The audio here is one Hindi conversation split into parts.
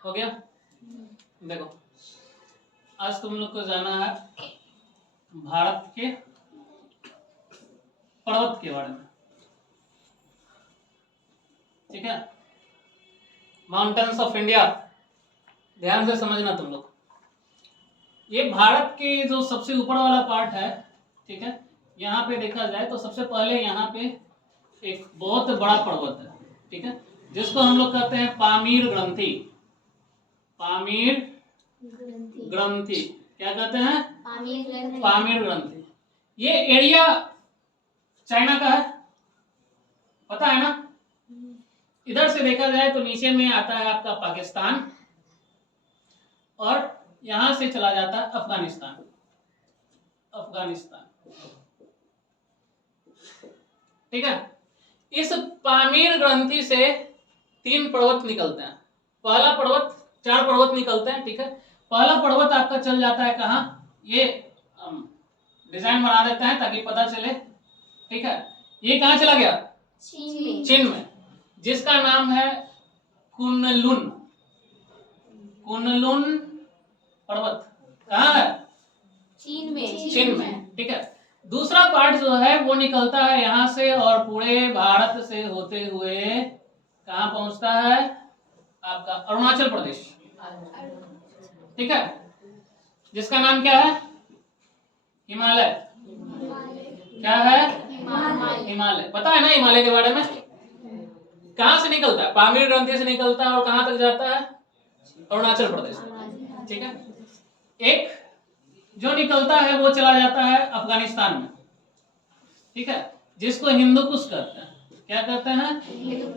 हो गया। देखो आज तुम लोग को जाना है भारत के पर्वत के बारे में, ठीक है। माउंटेन्स ऑफ इंडिया, ध्यान से समझना तुम लोग। ये भारत के जो सबसे ऊपर वाला पार्ट है, ठीक है। यहाँ पे देखा जाए तो सबसे पहले यहाँ पे एक बहुत बड़ा पर्वत है, ठीक है, जिसको हम लोग कहते हैं पामीर ग्रंथि। पामीर ग्रंथि क्या कहते हैं? पामीर ग्रंथि। ये एरिया चाइना का है, पता है ना। इधर से देखा जाए तो नीचे में आता है आपका पाकिस्तान और यहां से चला जाता है अफगानिस्तान। अफगानिस्तान, ठीक है। इस पामीर ग्रंथि से 3 पर्वत निकलते हैं। पहला पर्वत, 4 पर्वत निकलते हैं, ठीक है। पहला पर्वत आपका चल जाता है कहाँ, ये डिजाइन बना देते हैं ताकि पता चले, ठीक है। ये कहाँ चला गया? चीन में, जिसका नाम है कुनलुन। कुनलुन पर्वत कहाँ है? चीन में, ठीक है। दूसरा पार्ट जो है वो निकलता है यहाँ से और पूरे भारत से होते हुए कहाँ पहुंचता है? आपका अरुणाचल प्रदेश, ठीक है, जिसका नाम क्या है? हिमालय। क्या है? हिमालय। पता है ना हिमालय के बारे में? कहाँ से निकलता है? पामीर ग्रंथि से निकलता है और कहाँ तक जाता है? अरुणाचल प्रदेश, ठीक है। एक जो निकलता है वो चला जाता है अफगानिस्तान में, ठीक है, जिसको हिंदू कुश कहते हैं। क्या कहते हैं?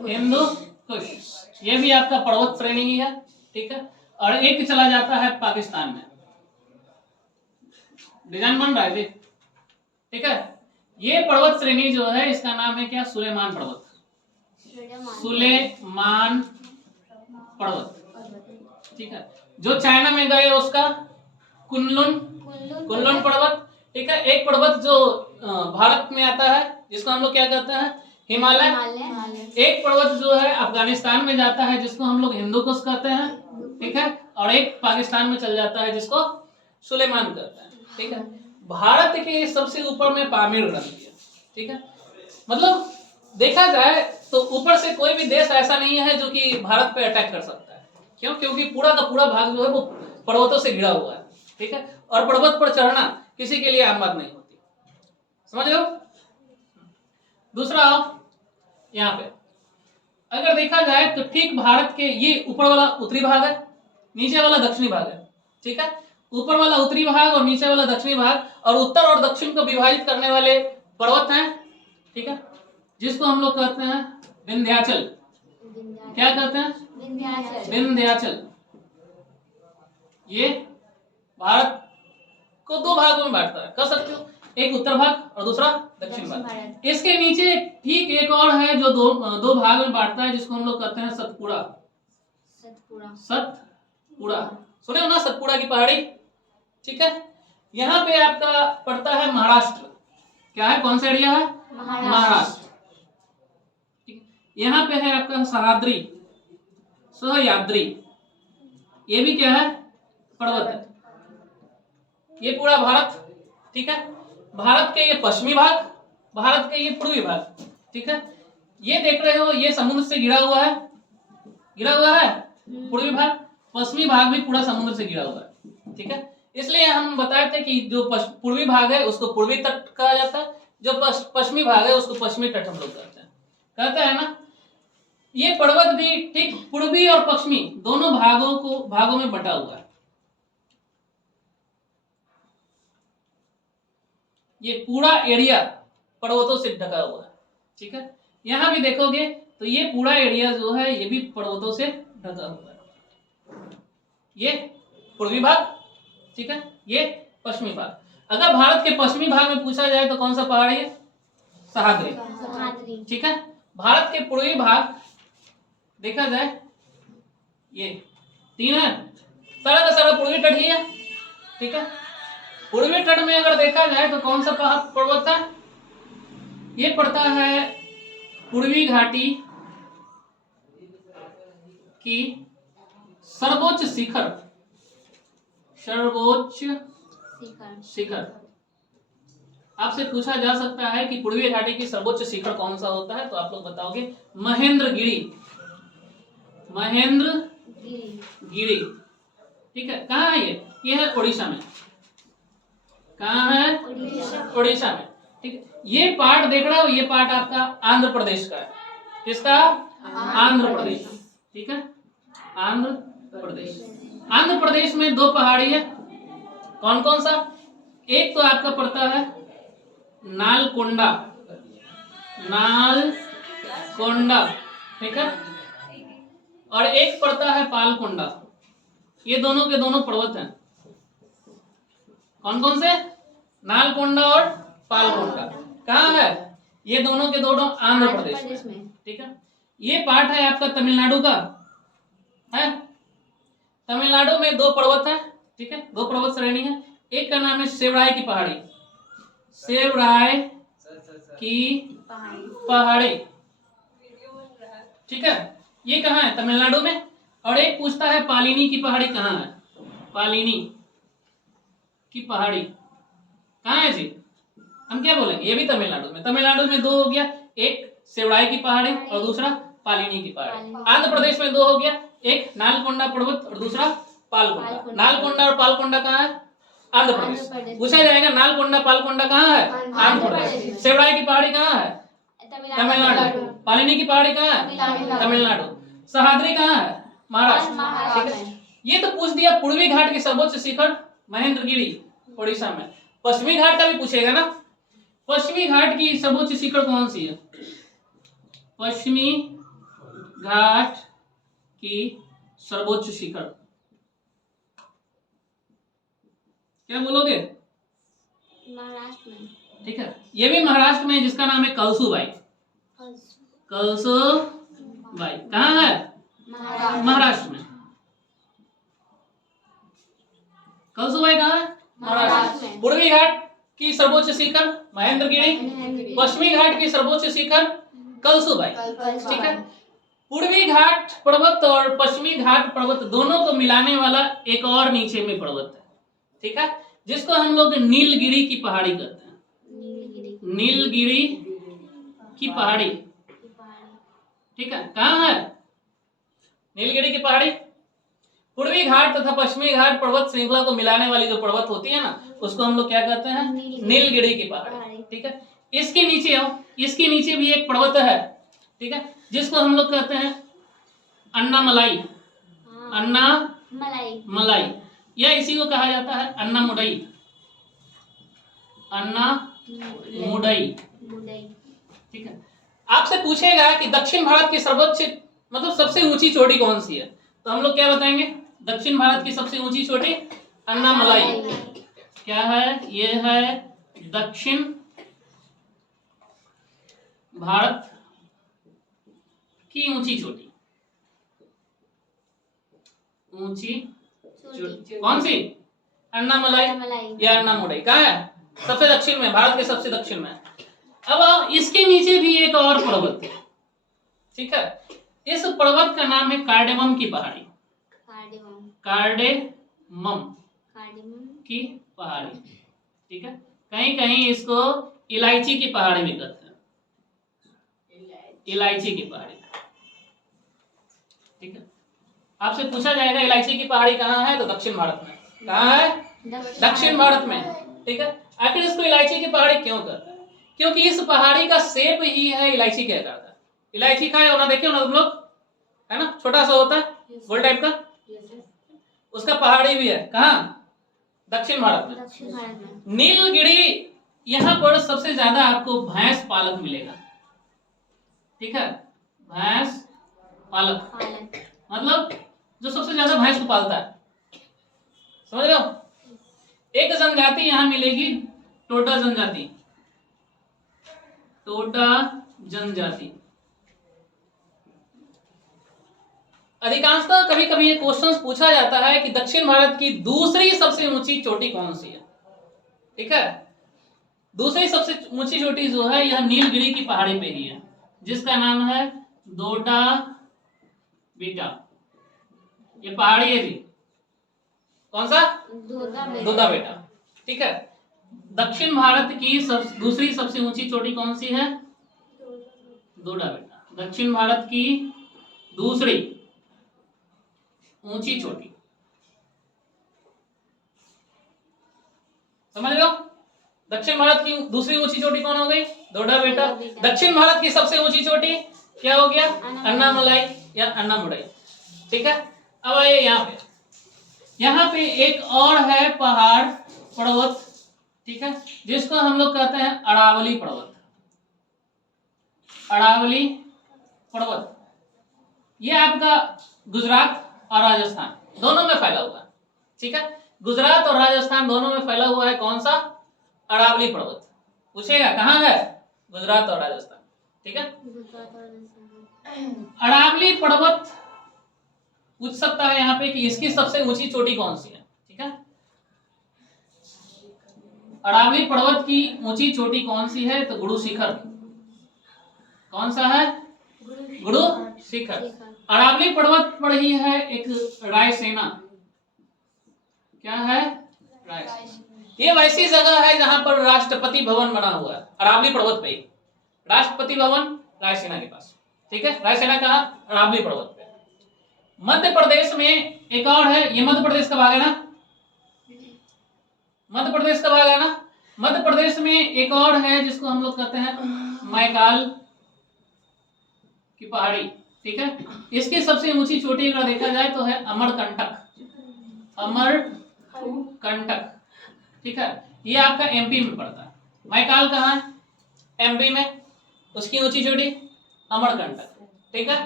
हिंदू कुश। ये भी आपका पर्वत श्रेणी ही है, ठीक है। और एक चला जाता है पाकिस्तान में। डिजाइन बन रहा है जी, ठीक है। ये पर्वत श्रेणी जो है इसका नाम है क्या? सुलेमान पर्वत। सुलेमान पर्वत, ठीक है। जो चाइना में गए उसका कुनलुन पर्वत, ठीक है। एक पर्वत जो भारत में आता है जिसको हम लोग क्या कहते हैं? हिमालय। एक पर्वत जो है अफगानिस्तान में जाता है जिसको हम लोग हिंदू कुश कहते हैं, ठीक है। और एक पाकिस्तान में चल जाता है जिसको सुलेमान कहते हैं, ठीक है। भारत के सबसे ऊपर में पामीर ग्रंथि है, ठीक है। मतलब देखा जाए तो ऊपर से कोई भी देश ऐसा नहीं है जो कि भारत पे अटैक कर सकता है। क्यों? क्योंकि पूरा का पूरा भाग जो है वो पर्वतों से घिरा हुआ है, ठीक है। और पर्वत पर चढ़ना किसी के लिए आम बात नहीं होती, समझ रहे हो। दूसरा यहाँ पे अगर देखा जाए तो ठीक भारत के ये ऊपर वाला उत्तरी भाग है, नीचे वाला दक्षिणी भाग है, ठीक है। ऊपर वाला उत्तरी भाग और नीचे वाला दक्षिणी भाग, और उत्तर और दक्षिण को विभाजित करने वाले पर्वत हैं, ठीक है, जिसको हम लोग कहते हैं विंध्याचल। क्या कहते हैं? विंध्याचल। ये भारत को 2 भागों में बांटता है, कह सकते हो, एक उत्तर भाग और दूसरा दक्षिण भाग। इसके नीचे ठीक एक और है जो दो भाग में बांटता है, जिसको हम लोग कहते हैं सतपुड़ा। सतपुड़ा सुने हो ना, सतपुड़ा की पहाड़ी, ठीक है। यहाँ पे आपका पड़ता है महाराष्ट्र। क्या है? कौन सा एरिया है? महाराष्ट्र। यहाँ पे है आपका सह्याद्री। सह्याद्री ये भी क्या है? पर्वत है। ये पूरा भारत, ठीक है। भारत के ये पश्चिमी भाग, भारत के ये पूर्वी भाग, ठीक है। ये देख रहे हो, ये समुद्र से घिरा हुआ है, पूर्वी भाग। पश्चिमी भाग भी पूरा समुद्र से घिरा हुआ है, ठीक है। इसलिए हम बताए थे कि जो पूर्वी भाग है उसको पूर्वी तट कहा जाता है, जो पश्चिमी भाग है उसको पश्चिमी तट हम लोग कहते हैं ना। ये पर्वत भी ठीक पूर्वी और पश्चिमी दोनों भागों में बटा हुआ है। ये पूरा एरिया पर्वतों से ढका हुआ है, ठीक है। यहां भी देखोगे तो ये पूरा एरिया जो है ये भी पर्वतों से ढका हुआ है। ये पूर्वी भाग, ठीक है, ये पश्चिमी भाग। अगर भारत के पश्चिमी भाग में पूछा जाए तो कौन सा पहाड़ी है? सह्याद्री, ठीक है। भारत के पूर्वी भाग देखा जाए ये 3 है, सारा का सारा पूर्वी तट ही है, ठीक है। पूर्वी तट में अगर देखा जाए तो कौन सा पर्वत है? ये पड़ता है पूर्वी घाटी की सर्वोच्च शिखर, सर्वोच्च शिखर। आपसे पूछा जा सकता है कि पूर्वी घाटी की सर्वोच्च शिखर कौन सा होता है, तो आप लोग बताओगे महेंद्रगिरी, महेंद्रगिरी। ठीक है, कहाँ है ये है उड़ीसा में। कहाँ है? उड़ीसा में। ठीक है, ये पार्ट देख रहा हो, ये पार्ट आपका आंध्र प्रदेश का है। किसका? आंध्र प्रदेश। ठीक है, आंध्र प्रदेश। आंध्र प्रदेश में दो पहाड़ी है, कौन कौन सा? एक तो आपका पड़ता है नालकोंडा, नालकोंडा, ठीक है, और एक पड़ता है पालकोंडा। ये दोनों के दोनों पर्वत हैं। कौन कौन से? नालकोंडा और पालकोंडा। कहाँ है? ये दोनों के दोनों आंध्र प्रदेश में। ठीक है, ये पार्ट है आपका तमिलनाडु का है। तमिलनाडु में दो पर्वत है। ठीक है, दो पर्वत श्रेणी है। एक का नाम है सेवराय की पहाड़ी, सेवराय की पहाड़ी। ठीक है, ये कहाँ है? तमिलनाडु में। और एक पूछता है पालिनी की पहाड़ी कहाँ है? पालिनी की पहाड़ी कहाँ है जी? हम क्या बोलेंगे? ये भी तमिलनाडु में। तमिलनाडु में दो हो गया, एक सेवराय की पहाड़ी और दूसरा पालिनी की पहाड़ी। आंध्र प्रदेश में दो हो गया, एक नालकोंडा पर्वत और दूसरा पालकोंडा। नालकोंडा और पालकोंडा कहाँ है? आंध्र प्रदेश। पूछा जाएगा नालकोंडा पालकोंडा कहाँ है? आंध्र प्रदेश। सेवराय की पहाड़ी कहाँ है? तमिलनाडु। पालिनी की पहाड़ी कहाँ है? तमिलनाडु। सह्याद्री कहाँ है? महाराष्ट्र। ये तो पूछ दिया पूर्वी घाट की सर्वोच्च शिखर महेंद्रगिरी उड़ीसा में। पश्चिमी घाट का भी पूछेगा ना। पश्चिमी घाट की सर्वोच्च शिखर कौन सी है? पश्चिमी घाट की सर्वोच्च शिखर क्या बोलोगे? महाराष्ट्र में। ठीक है, ये भी महाराष्ट्र में, जिसका नाम है कलसूबाई। कलसूबाई कहाँ है? महाराष्ट्र में। कलसूबाई कहाँ है? महाराष्ट्र में। पूर्वी घाट की सर्वोच्च शिखर महेंद्रगिरी, पश्चिमी घाट की सर्वोच्च शिखर कलसूबाई। ठीक है, पूर्वी घाट पर्वत और पश्चिमी घाट पर्वत दोनों को मिलाने वाला एक और नीचे में पर्वत है। ठीक है, जिसको हम लोग नीलगिरी की पहाड़ी कहते हैं। नीलगिरी की पहाड़ी। ठीक है, कहाँ है नीलगिरी की पहाड़ी? पूर्वी घाट तथा पश्चिमी घाट पर्वत श्रृंखला को मिलाने वाली जो पर्वत होती है ना, उसको हम लोग क्या कहते हैं? नीलगिरी की पहाड़ी। ठीक है, इसके नीचे आओ, इसके नीचे भी एक पर्वत है। ठीक है, जिसको हम लोग कहते हैं अन्नामलाई, अन्नामलाई, या इसी को कहा जाता है अन्नामुडई, अन्नामुडई। ठीक है, आपसे पूछेगा कि दक्षिण भारत की सर्वोच्च मतलब सबसे ऊंची चोटी कौन सी है, तो हम लोग क्या बताएंगे? दक्षिण भारत की सबसे ऊंची चोटी अन्नामलाई। क्या है? ये है दक्षिण भारत की ऊंची चोटी। ऊंची चोटी कौन सी? अन्नामलाई या अन्नामुडई। कहाँ है? सबसे दक्षिण में, भारत के सबसे दक्षिण में। अब इसके नीचे भी एक और पर्वत है। ठीक है, इस पर्वत का नाम है कार्डेमम की पहाड़ी। कार्डेमम की पहाड़ी। ठीक है, कहीं कहीं इसको इलायची की पहाड़ी भी कहते हैं, इलायची की पहाड़ी। ठीक है, आपसे पूछा जाएगा इलायची की पहाड़ी कहाँ है, तो दक्षिण भारत में। कहाँ है? दक्षिण भारत में। ठीक है, आखिर इसको इलायची की पहाड़ी क्यों कहते हैं? क्योंकि इस पहाड़ी का शेप ही है इलायची के आकार का। इलायची खाए हो ना, देखे हो ना तुम लोग, है ना, छोटा सा होता है गोल टाइप का, उसका पहाड़ी भी है। कहाँ? दक्षिण भारत में। नीलगिरी, यहाँ पर सबसे ज्यादा आपको भैंस पालक मिलेगा। ठीक है, भैंस पालक मतलब जो सबसे ज्यादा भैंस को पालता है, समझ रहे हो? एक जनजाति यहाँ मिलेगी, टोडा जनजाति। टोडा जनजाति अधिकांशतः कभी कभी ये क्वेश्चन पूछा जाता है कि दक्षिण भारत की दूसरी सबसे ऊंची चोटी कौन सी है। ठीक है, दूसरी सबसे ऊंची चोटी जो है यह नीलगिरी की पहाड़ी पे ही है, जिसका नाम है दोडा बीटा। ये पहाड़ी है जी, कौन सा? दोदा दोदा बेटा। ठीक है। दक्षिण भारत की दूसरी सबसे ऊंची चोटी कौन सी है? दोदा बेटा। दक्षिण भारत की दूसरी ऊंची चोटी, समझ लो। दक्षिण भारत की दूसरी ऊंची चोटी कौन हो गई? दोडा बेटा। दक्षिण भारत की सबसे ऊंची चोटी क्या हो गया? अन्नामलाई या अन्नामुलाई। ठीक है। अब आइए यहाँ पे एक और है पहाड़ पर्वत, ठीक है, जिसको हम लोग कहते हैं अरावली पर्वत। अरावली पर्वत ये आपका गुजरात और राजस्थान दोनों में फैला हुआ है। ठीक है। गुजरात और राजस्थान दोनों में फैला हुआ है कौन सा? अरावली पर्वत। पूछेगा कहाँ है? गुजरात और राजस्थान। ठीक है। अरावली पर्वत पूछ सकता है यहाँ पे कि इसकी सबसे ऊंची चोटी कौन सी है। ठीक है। अरावली पर्वत की ऊंची चोटी कौन सी है? तो गुरु शिखर। कौन सा है? गुरु शिखर। अरावली पर्वत पर ही है एक रायसेना। क्या है? रायसेना। ये वैसी जगह है जहां पर राष्ट्रपति भवन बना हुआ है, अरावली पर्वत पे ही। राष्ट्रपति भवन रायसेना के पास। ठीक है। रायसेना कहा? अरावली पर्वत पे। मध्य प्रदेश में एक और है, ये मध्य प्रदेश का भाग है ना? मध्य प्रदेश का भाग है ना? मध्य प्रदेश में एक और है जिसको हम लोग कहते हैं मैकाल की पहाड़ी। ठीक है। इसकी सबसे ऊंची चोटी अगर देखा जाए तो है अमरकंटक। अमरकंटक। ठीक है। ये आपका एमपी में पड़ता है। मैकाल कहाँ है? एमपी में। उसकी ऊंची चोटी अमरकंटक। ठीक है।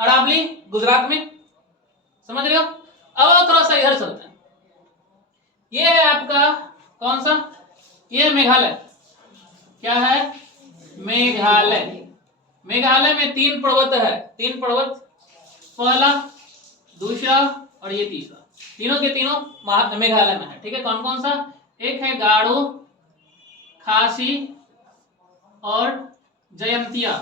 अरावली गुजरात में। समझ रहे हो? अब थोड़ा सा इधर चलते हैं। ये है आपका कौन सा? ये मेघालय। क्या है? मेघालय। मेघालय में 3 पर्वत है। 3 पर्वत, पहला, दूसरा और ये तीसरा। तीनों के तीनों मेघालय में है। ठीक है। कौन कौन सा? एक है गारो, खासी और जयंतिया।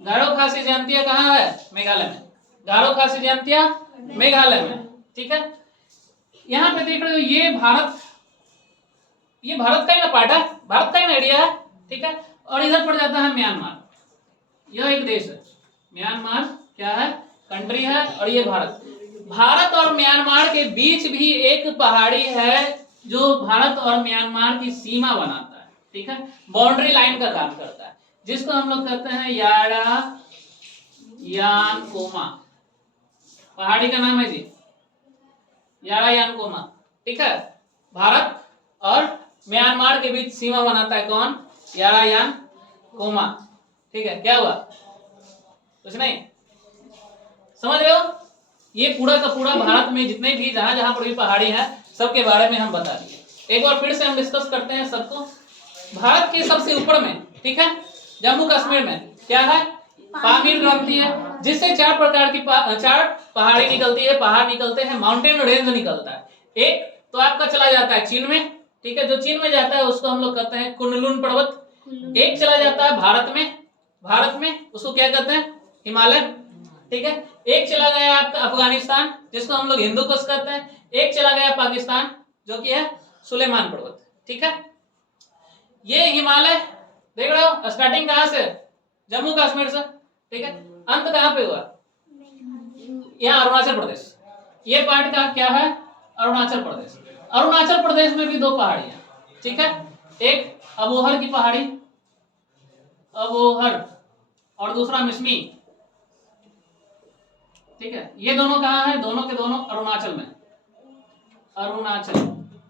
गारो, खासी, जयंतिया कहाँ है? मेघालय में। गारो, खासी, जयंतिया मेघालय में। ठीक है। यहाँ पे देख रहे हो ये भारत का ही ना पार्ट है, भारत का ही ना एरिया है। ठीक है। और इधर पड़ जाता है म्यांमार। यह एक देश है। म्यांमार क्या है? कंट्री है। और ये भारत और म्यांमार के बीच भी एक पहाड़ी है जो भारत और म्यांमार की सीमा बनाता है। ठीक है। बाउंड्री लाइन का काम करता है, जिसको हम लोग कहते हैं यारायानकोमा। पहाड़ी का नाम है जी यारायानकोमा। ठीक है। भारत और म्यांमार के बीच सीमा बनाता है कौन? यारायानकोमा। ठीक है। क्या हुआ? कुछ नहीं। समझ रहे हो? ये पूरा का पूरा भारत में जितने भी जहां जहां पर भी पहाड़ी है सबके बारे में हम बता दिए। एक बार फिर से हम डिस्कस करते हैं सबको। भारत के सबसे ऊपर में, ठीक है, जम्मू कश्मीर में क्या है? पामीर ग्रंथि है, जिससे 4 प्रकार की 4 पहाड़ी निकलती है, पहाड़ निकलते हैं, माउंटेन रेंज निकलता है। एक तो आपका चला जाता है चीन में। ठीक है। जो चीन में जाता है उसको हम लोग कहते हैं कुनलुन पर्वत। एक चला जाता है भारत में उसको क्या कहते हैं? हिमालय। ठीक है। एक चला गया आपका अफगानिस्तान, जिसको हम लोग हिंदू कुश कहते हैं। एक चला गया पाकिस्तान, जो कि है सुलेमान पर्वत। ठीक है। ये हिमालय देख रहे हो, स्टार्टिंग कहां से? जम्मू कश्मीर से। ठीक है। अंत कहां पे हुआ? यहाँ अरुणाचल प्रदेश। ये पार्ट का क्या है? अरुणाचल प्रदेश। अरुणाचल प्रदेश में भी 2 पहाड़ियां। ठीक है। एक अबोहर की पहाड़ी, अबोहर, और दूसरा मिसमी। ठीक है। ये दोनों कहाँ है? दोनों के दोनों अरुणाचल में। अरुणाचल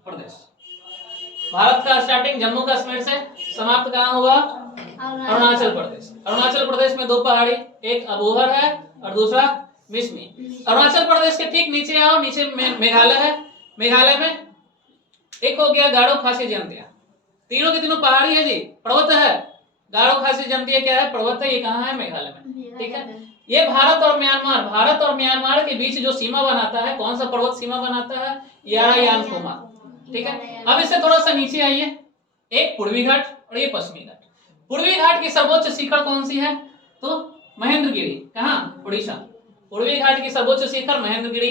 प्रदेश। भारत का स्टार्टिंग जम्मू कश्मीर से, समाप्त कहाँ हुआ? अरुणाचल प्रदेश। अरुणाचल प्रदेश में 2 पहाड़ी, एक अबोहर है और दूसरा मिसमी। अरुणाचल प्रदेश के ठीक नीचे आओ, नीचे मेघालय है। मेघालय में एक हो गया गारो, खासी, जयंतिया। तीनों के तीनों पहाड़ी है जी, पर्वत है। गारो, खासी, जयंतिया क्या है? पर्वत है। ये कहाँ है? मेघालय में। ठीक है। ये भारत और म्यांमार के बीच जो सीमा बनाता है, कौन सा पर्वत सीमा बनाता है? यारायानकोमा। ठीक है। अब इससे थोड़ा सा नीचे आइए, एक पूर्वी घाट और ये पश्चिमी घाट। पूर्वी घाट की सर्वोच्च शिखर कौन सी है? तो महेंद्रगिरी। कहाँ? उड़ीसा। पूर्वी घाट की सर्वोच्च शिखर महेंद्रगिरी।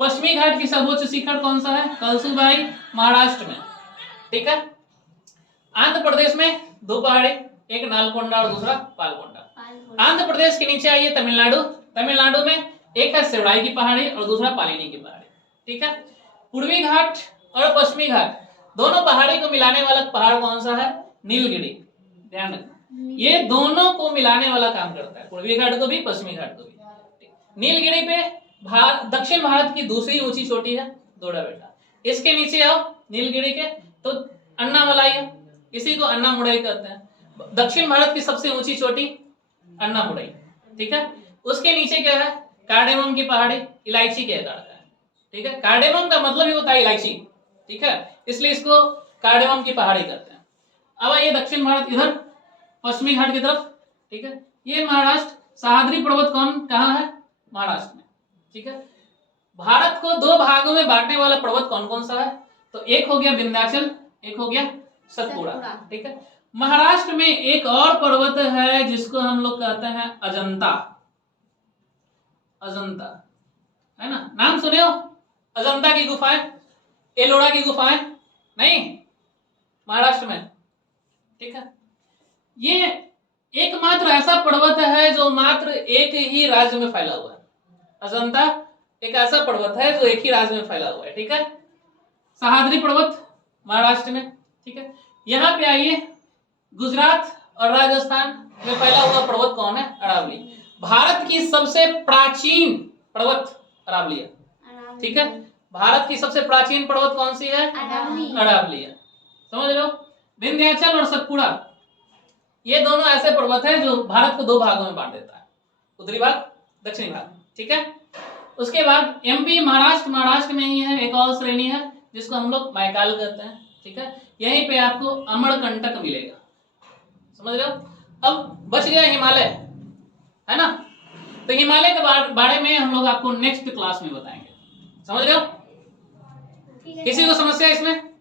पश्चिमी घाट की सर्वोच्च शिखर कौन सा है? कलसुबाई, महाराष्ट्र में। ठीक है। आंध्र प्रदेश में दो पहाड़ी, एक नालकोंडा और दूसरा पालकोंडा। आंध्र प्रदेश के नीचे आइए तमिलनाडु। तमिलनाडु में एक है शिवराई की पहाड़ी और दूसरा पालिनी की पहाड़ी। ठीक है। पूर्वी घाट और पश्चिमी घाट दोनों पहाड़ी को मिलाने वाला पहाड़ कौन सा है? नीलगिरी। ध्यान रखना, ये दोनों को मिलाने वाला काम करता है, पूर्वी घाट को भी पश्चिमी घाट को भी। नीलगिरी पे दक्षिण भारत की दूसरी ऊंची चोटी है दोड़ा बेटा। इसके नीचे आओ नीलगिरी के तो अन्नामलाई है, इसी को अन्नामुड़ई कहते हैं। दक्षिण भारत की सबसे ऊंची चोटी अन्नामुड़ई। ठीक है। उसके नीचे क्या है? कार्डेमम की पहाड़ी, इलायची के आकार का है। ठीक है। कार्डेमम का मतलब ही होता है इलायची। ठीक है, इसलिए इसको कार्डेमम की पहाड़ी कहते हैं। अब आइए दक्षिण भारत इधर पश्चिमी घाट की तरफ। ठीक है। ये महाराष्ट्र, सह्याद्री पर्वत कहाँ है? महाराष्ट्र में। ठीक है। भारत को दो भागों में बांटने वाला पर्वत कौन कौन सा है? तो एक हो गया विंध्याचल, एक हो गया सतपुड़ा। ठीक है। महाराष्ट्र में एक और पर्वत है जिसको हम लोग कहते हैं अजंता। अजंता है ना, नाम सुने हो? अजंता की गुफाएं, एलोरा की गुफाएं, नहीं, महाराष्ट्र में। ठीक है। ये एकमात्र ऐसा पर्वत है जो मात्र एक ही राज्य में फैला हुआ है। अजंता एक ऐसा पर्वत है जो एक ही राज्य में फैला हुआ है। ठीक है। सह्याद्री पर्वत महाराष्ट्र में। ठीक है। यहाँ पे आइए, गुजरात और राजस्थान में फैला हुआ पर्वत कौन है? अरावली। भारत की सबसे प्राचीन पर्वत अरावली है। ठीक है। भारत की सबसे प्राचीन पर्वत कौन सी है? अरावली है। समझ रहे हो? विंध्याचल और सतपुड़ा ये दोनों ऐसे पर्वत हैं जो भारत को दो भागों में बांट देता है, उत्तरी भाग, दक्षिणी भाग। ठीक है। उसके बाद एमपी, महाराष्ट्र में ही है एक और श्रेणी है जिसको हम लोग मैकाल कहते हैं। ठीक है। यहीं पे आपको अमरकंटक मिलेगा। समझ रहे हो? अब बच गया हिमालय, है ना। तो हिमालय के बारे में हम लोग आपको नेक्स्ट क्लास में बताएंगे। समझ रहे हो? किसी को समस्या इसमें?